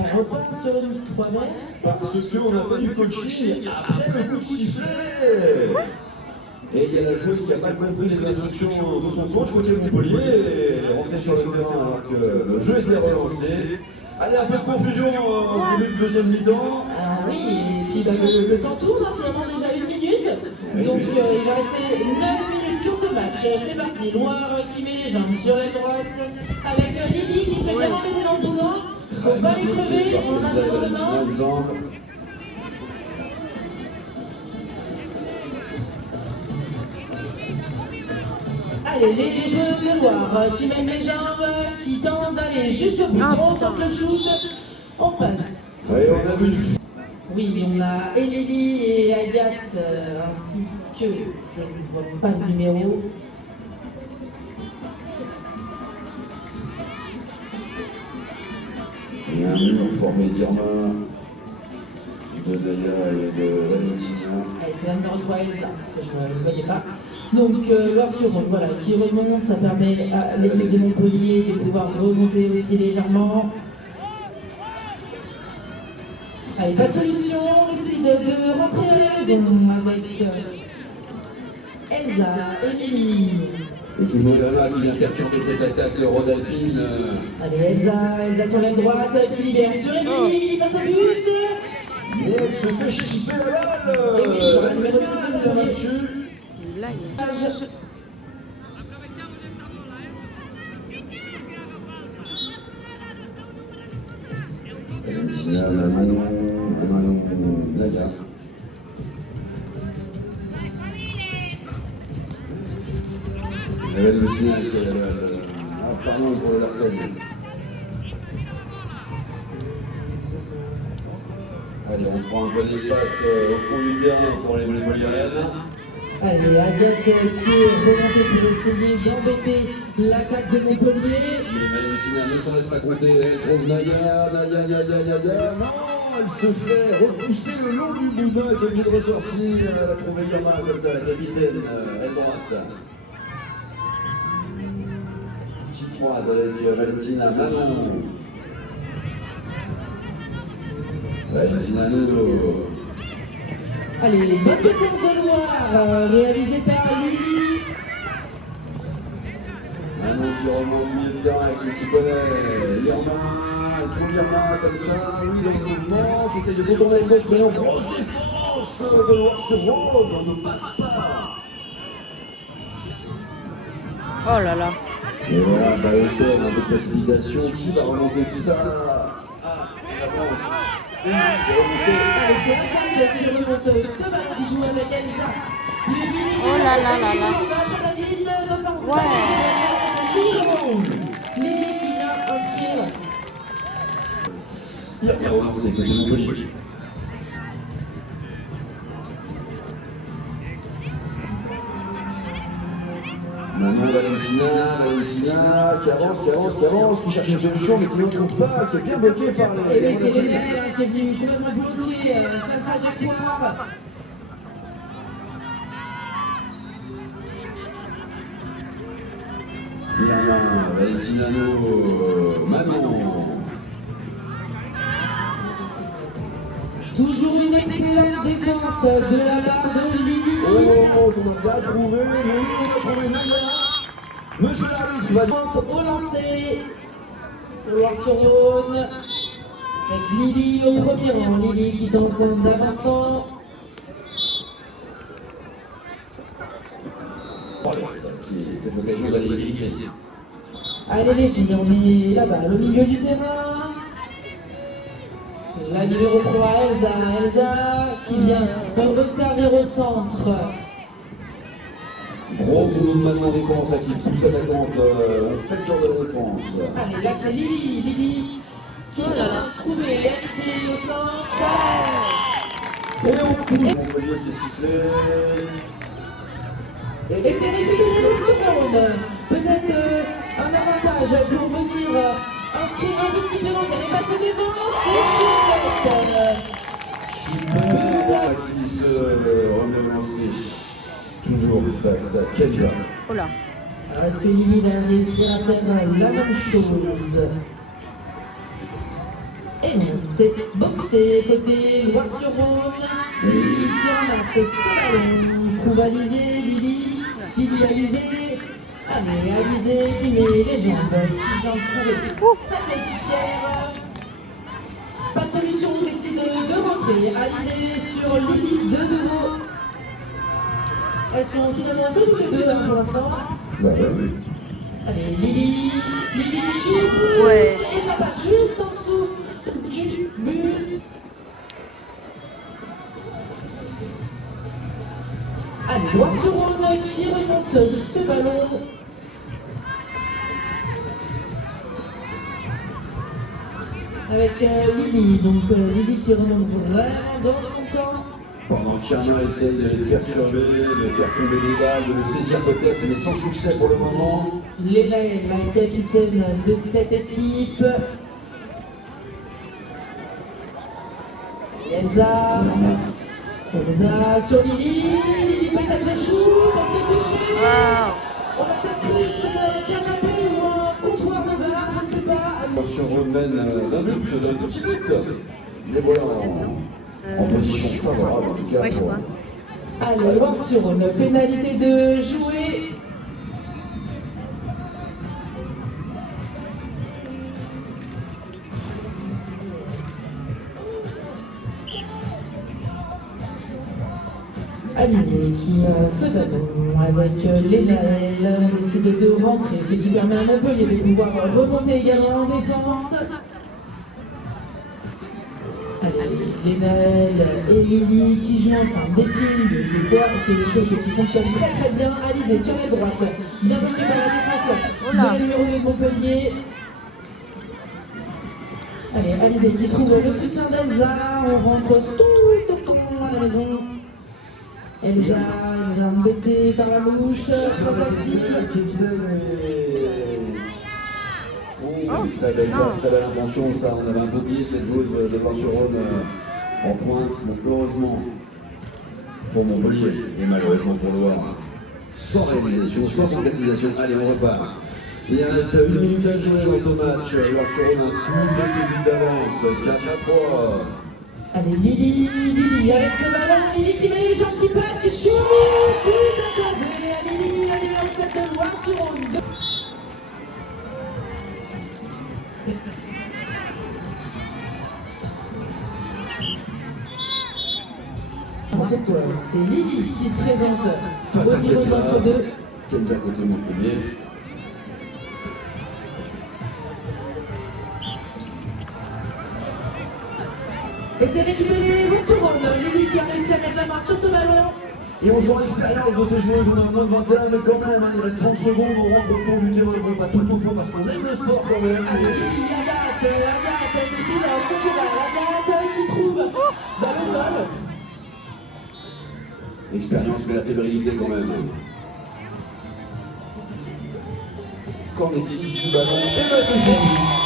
On repart sur une 3 mètres. Parce qu'on a fait du coaching après le coup de sifflet. Et il y a la joueuse qui a mal compris les instructions de son coach, côté Montpellier, est rentrée sur le terrain alors que le jeu était relancé. Allez, un peu de confusion au début de deuxième mi-temps. Ah oui, et puis bah, le temps tourne, hein, finalement déjà 1 minute. Donc il va rester 9 minutes sur ce match. C'est parti, Noir qui met les jambes sur la droite avec Lily qui se fait bien embêter dans le tournoi. Faut pas les crever, on en a besoin de main. Allez, les joueurs de Loire qui mènent les jambes, qui tentent d'aller jusqu'au bout. On tente le shoot, on passe. Oui, on a vu. Oui, on a Émilie et Agathe, ainsi que, je ne vois pas le numéro. Il y a un mur formé d'Irma, de Daya et de Valentina. Allez, c'est la numéro 3 Elsa, que je ne voyais pas. Donc, sur voilà, qui remonte, ça permet à l'équipe de Montpellier de pouvoir remonter aussi légèrement. Allez, pas de solution, on décide de rentrer à la maison avec Elsa et Émilie. Et toujours Irma qui vient perturber cette attaque, le Rodalpine. Allez, Elsa sur la droite, qui libère sur Émilie, face au but. Mais elle se fait chipper la balle. Et oui, la numéro 6 est là-dessus. Valentina, Manon, Naya. Valentina qui pardon pour le harcèlement. Allez, on prend un peu d'espace au fond du terrain pour les Montpelliéraines. Allez, Agathe qui est remontée pour essayer d'embêter l'attaque de Montpellier. Mais Valentina ne s'en laisse pas compter, elle trouve Naya. Non, elle se fait repousser le long du boudin, elle est obligée de ressortir. Elle a trouvé Irma comme ça, la capitaine, elle droite. Petite froide avec Valentina, Manon. Valentina Nuno. Allez, bonne défense de Loire, réalisée par Lily. Manon qui remonte au milieu de terrain avec son petit bonnet. Irma, elle trouve Irma comme ça, oui, dans le mouvement, qui essaie de détourner le gauche, mais non, grosse défense de Loire sur Rome, on ne passe pas. Oh là là. Et voilà, bah, un peu de précipitation, qui va remonter ça? Ah, on avance. Oui, c'est remonté. Allez, c'est Agathe qui remonte ce ballon qui joue avec Elsa. Oh là là là là. Ouais. Lily qui vient inscrire. C'est Montpellier. Manon, Valentina, qui avance, qui cherche une solution, mais qui ne trouve pas, qui est bien bloqué par les... Et oui, c'est Lénel qui est venu complètement bloqué sa trajectoire. Irma, Valentina, Manon. Toujours une excellente défense de la part de Lily. Oh, on n'a pas trouvé, mais oui, on a trouvé Naya. Monsieur l'arbitre va dire... Au lancer, Loire-sur-Rhône, avec Lily au premier rang. Lily qui tente d'avançant. Qui est l'occasion d'aller égaliser. Allez les filles, on est là-bas, au milieu du terrain. La numéro 3, Elsa qui vient resservir au centre. Gros boulot de Manon en défense, là, qui pousse l'attaquante en facteur de la défense. Allez, là c'est Lily qui vient trouver réalisé au centre. Et on pousse. Montpellier s'est sifflé. Et c'est l'équipe de Loire-sur-Rhône. Peut-être un avantage pour venir inscrire un but supplémentaire et passer devant. C'est chouette. Super qui se remet au lancer. Toujours face à Kedja. Oh là. Alors est-ce que Lily va réussir à faire la même chose? Et non, c'est boxé côté Loire-sur-Rhône. Lily qui ramasse ce ballon. Trouve Alizé, Lily. Lily Alizé. Allez, Alizé qui met les jambes. Qui vient de trouver sa tête. Pas de solution, décide de rentrer. Alizé sur Lily de nouveau. Elles sont finalement que toutes les deux pour l'instant. Bah oui. Allez, Lily qui shoot. Ouais. Et ça passe juste en dessous du but. Allez, Loire-sur-Rhône qui remonte ce ballon. Avec Lily, donc Lily qui remonte vraiment dans son camp. Pendant qu'Anna essaie de les perturber, de faire tomber les balles, de le saisir peut-être, mais sans succès pour le moment. Léla est la capitaine de cette équipe. Elsa sur Lily. Lily peut être le shoot, elle se fait toucher. Waouh. On a peut-être cru que c'était un canapé ou un comptoir de bar, je ne sais pas. Sur Rhône mène d'un petit but. Les voilà en position favorable en tout cas. Ouais, je pour- crois. Allez, Loire-sur-Rhône, pénalité de jouer. Aligné qui se ballon avec Lénaël, décide de rentrer, ce qui permet à Montpellier de pouvoir remonter également en défense. Allez, Lénaël et Lily qui jouent ensemble, des teams, des fois c'est des choses qui fonctionnent très très bien. Alizé sur les droites, bien bloqué par la défense de la numéro 1 de Montpellier. Allez, Alizé qui trouve le soutien d'Elsa, on rentre tout au fond à la maison. Elsa embêtée par la mouche, très active. Très belle passe, très belle invention, ça, on avait un peu oublié cette joueuse de Loire-sur-Rhône en pointe, donc heureusement pour Montpellier et malheureusement pour Loire, sans réalisation, sans concrétisation. Allez, on repart. Il reste 1 minute à jouer dans ce match. Loire-sur-Rhône a tout petit but d'avance, 4-3. Allez, Lily avec ce ballon, Lily qui met les jambes qui passent, qui shoot, but accordé à Lily, la numéro 7 de Loire-sur-Rhône. C'est Lily qui se présente Face à au niveau de l'entre-deux. Kenza côté Montpellier. Et c'est récupéré Loire-sur-Rhône, Lily qui a réussi à mettre la marque sur ce ballon. Et on joue l'expérience de ces joueuses, on a moins de 21, mais quand même, hein, il reste 30 secondes, on rentre au fond du terrain, bon, pas tout au fond parce qu'on aime le sport quand même. Lily, Agathe qui pilote son cheval, Agathe qui trouve balle au sol. L'expérience, mais la fébrilité quand même. Qu'en est-il du ballon? Et ben c'est fini.